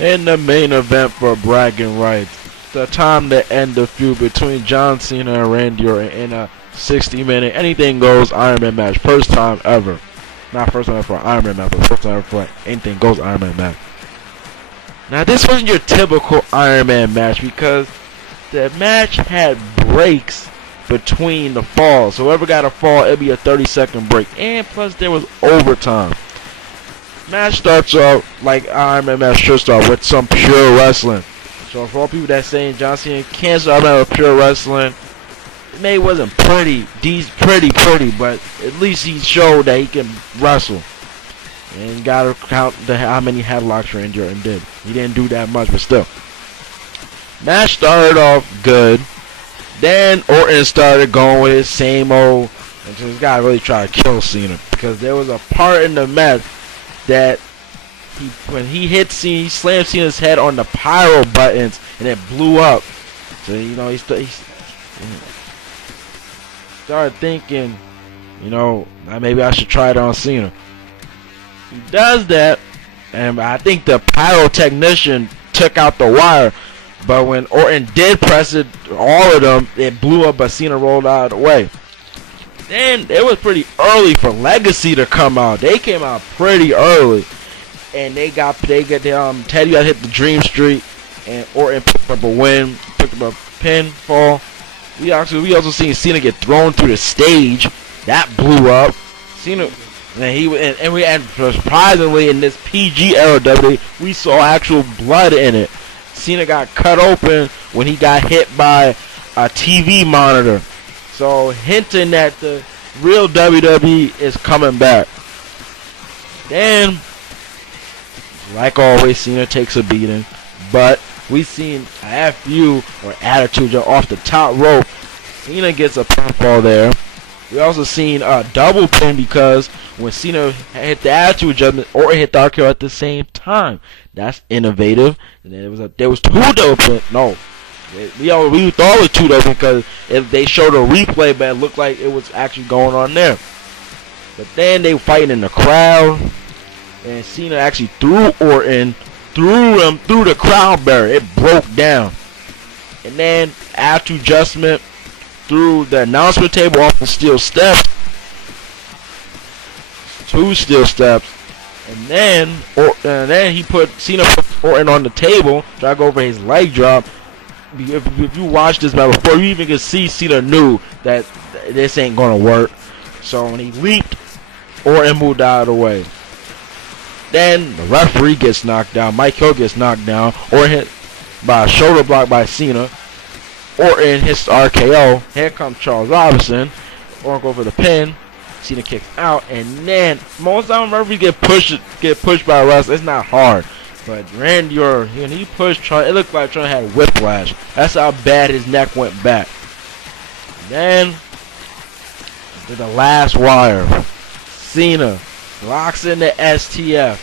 In the main event for bragging rights, the time to end the feud between John Cena and Randy Orton in a 60-minute anything goes Iron Man match. First time ever. Not first time ever for an Iron Man match, but first time ever for an anything goes Iron Man match. Now this wasn't your typical Iron Man match because the match had breaks between the falls. So whoever got a fall, it'd be a 30-second break. And plus there was overtime. Match starts off like Iron Man match should start with some pure wrestling. So for all people that saying John Cena can't start out with pure wrestling, it maybe wasn't pretty, but at least he showed that he can wrestle. And gotta count how many headlocks Randy Orton did. He didn't do that much, but still. Match started off good. Then Orton started going with his same old, and this guy really tried to kill Cena because there was a part in the match that when he hit Cena, he slammed Cena's head on the pyro buttons and it blew up. So he started thinking, maybe I should try it on Cena. He does that, and I think the pyrotechnician took out the wire. But when Orton did press it, all of them, it blew up, but Cena rolled out of the way. Then it was pretty early for Legacy to come out. They came out pretty early, and Teddy got hit the Dream Streak, and Orton picked up a win, picked up a pinfall. We also seen Cena get thrown through the stage. That blew up. Cena, and surprisingly in this PG era WWE, we saw actual blood in it. Cena got cut open when he got hit by a TV monitor. So hinting that the real WWE is coming back. Then, like always, Cena takes a beating. But we seen a FU or attitude off the top rope. Cena gets a pinfall there. We also seen a double pin because when Cena hit the attitude adjustment, Orton hit the RKO at the same time. That's innovative. And then there was two double pins. No. We thought it was two double because if they showed a replay, but it looked like it was actually going on there. But then they were fighting in the crowd, and Cena actually threw Orton, threw him through the crowd barrier. It broke down. And then after adjustment, through the announcement table off the steel steps, 2 steel steps, and then Cena put Orton on the table, tried to go over his leg drop. If you watch this match before, you even can see Cena knew that this ain't gonna work. So when he leaped, Orton moved out of the way. Then the referee gets knocked down. Mike Hill gets knocked down. Orton hit by a shoulder block by Cena. Orton hits the RKO. Here comes Charles Robinson. Orton go for the pin. Cena kicks out, and then most time referees get pushed by a wrestler. It's not hard. But Randy Orton, when he pushed Trump, it looked like Trump had whiplash. That's how bad his neck went back. Then, to the last wire, Cena locks in the STF.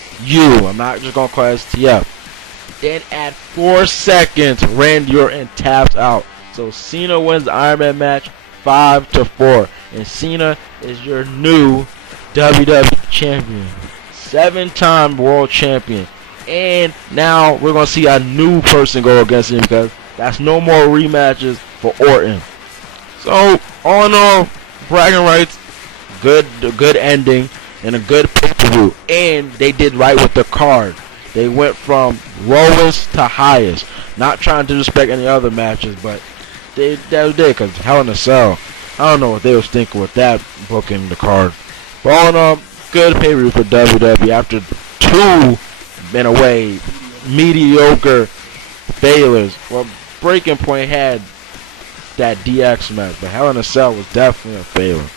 I'm not just going to call it STF. Then at 4 seconds, Randy Orton taps out. So Cena wins the Iron Man match 5-4. And Cena is your new WWE champion. 7-time world champion. And now we're going to see a new person go against him because that's no more rematches for Orton. So, all in all, bragging rights, good ending, and a good pay-per-view. And they did right with the card. They went from lowest to highest. Not trying to disrespect any other matches, but they did because Hell in a Cell. I don't know what they was thinking with that booking the card. But all in all, good pay-per-view for WWE after 2 in a way mediocre failures. Well, Breaking Point had that DX match, but Hell in a Cell was definitely a failure.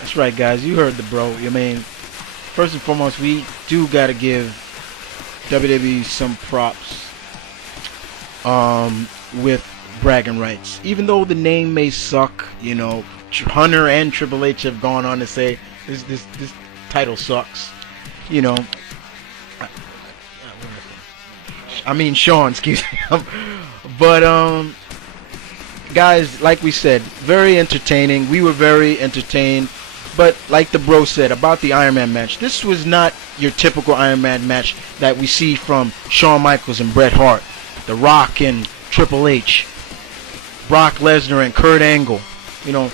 That's right, guys. You heard the bro. I mean, first and foremost, we do got to give WWE some props with bragging rights. Even though the name may suck, Hunter and Triple H have gone on to say this title sucks. I mean Sean, excuse me. But guys, like we said, very entertaining. We were very entertained. But like the bro said about the Iron Man match, this was not your typical Iron Man match that we see from Shawn Michaels and Bret Hart, The Rock and Triple H, Brock Lesnar and Kurt Angle. You know,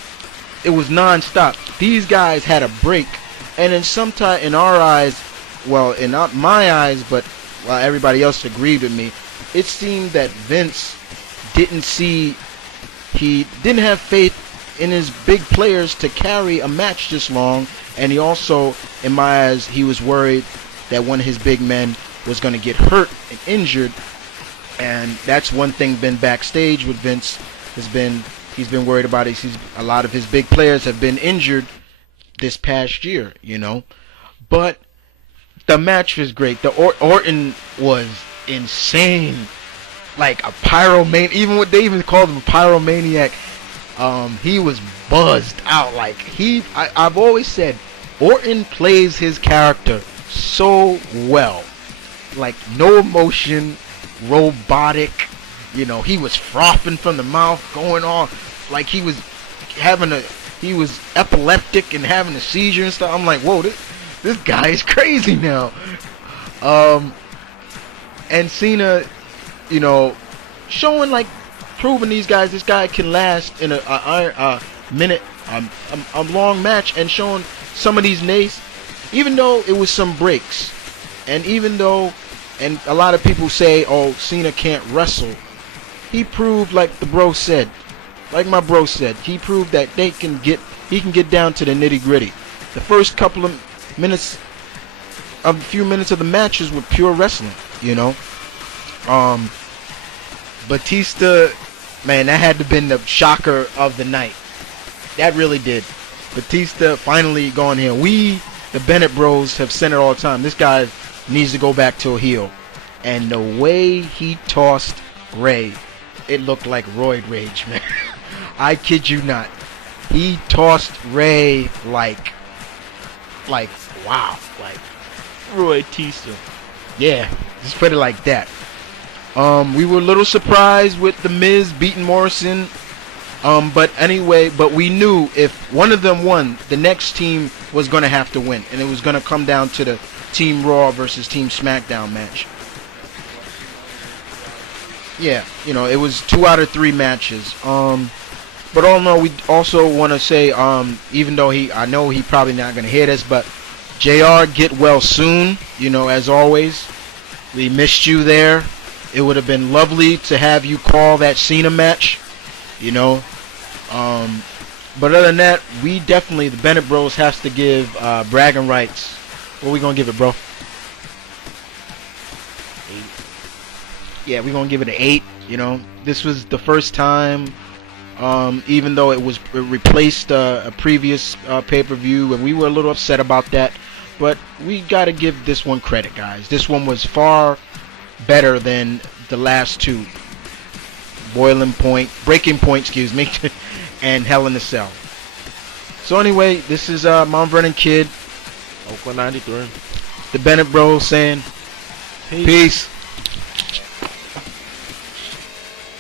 it was non-stop. These guys had a break, and in our eyes, well, in not my eyes, but everybody else agreed with me, it seemed that Vince he didn't have faith in his big players to carry a match this long, and he also, in my eyes, he was worried that one of his big men was going to get hurt and injured, and that's one thing been backstage with Vince he's been worried about it. A lot of his big players have been injured this past year, you know. But the match was great. The Orton was insane, like a pyromaniac. Even what they even called him, a pyromaniac. He was buzzed out. Like I've always said, Orton plays his character so well. Like no emotion, robotic. You know, he was frothing from the mouth, going on like he was epileptic and having a seizure and stuff. I'm like, whoa, this guy is crazy now. And Cena, you know, showing like proving this guy can last in a minute, a long match, and showing some of these nays, even though it was some breaks, and a lot of people say, oh, Cena can't wrestle. He proved, like my bro said, he proved that he can get down to the nitty gritty. The first couple of minutes, a few minutes of the matches were pure wrestling, you know. Batista, man, that had to have been the shocker of the night. That really did. Batista finally gone here. We, the Bennett Bros, have said it all the time. This guy needs to go back to a heel. And the way he tossed Ray, it looked like roid rage, man. I kid you not. He tossed Ray like wow, like Roy Tista. Yeah, just put it like that. We were a little surprised with The Miz beating Morrison. But we knew if one of them won, the next team was going to have to win. And it was going to come down to the Team Raw versus Team SmackDown match. Yeah, you know, it was 2 out of 3 matches. But all in all, we also want to say, even though I know he probably not going to hear this, but JR, get well soon. You know, as always, we missed you there. It would have been lovely to have you call that Cena match, you know. But other than that, we definitely, the Bennett Bros, has to give bragging rights. What we gonna give it, bro? 8. Yeah, we gonna give it an 8. You know, this was the first time, even though it replaced a previous pay-per-view, and we were a little upset about that. But we gotta give this one credit, guys. This one was far better than the last 2. Breaking Point, excuse me, and Hell in a Cell. So anyway, this is Mount Vernon Kid, Oakland 93. the Bennett Bros saying, peace.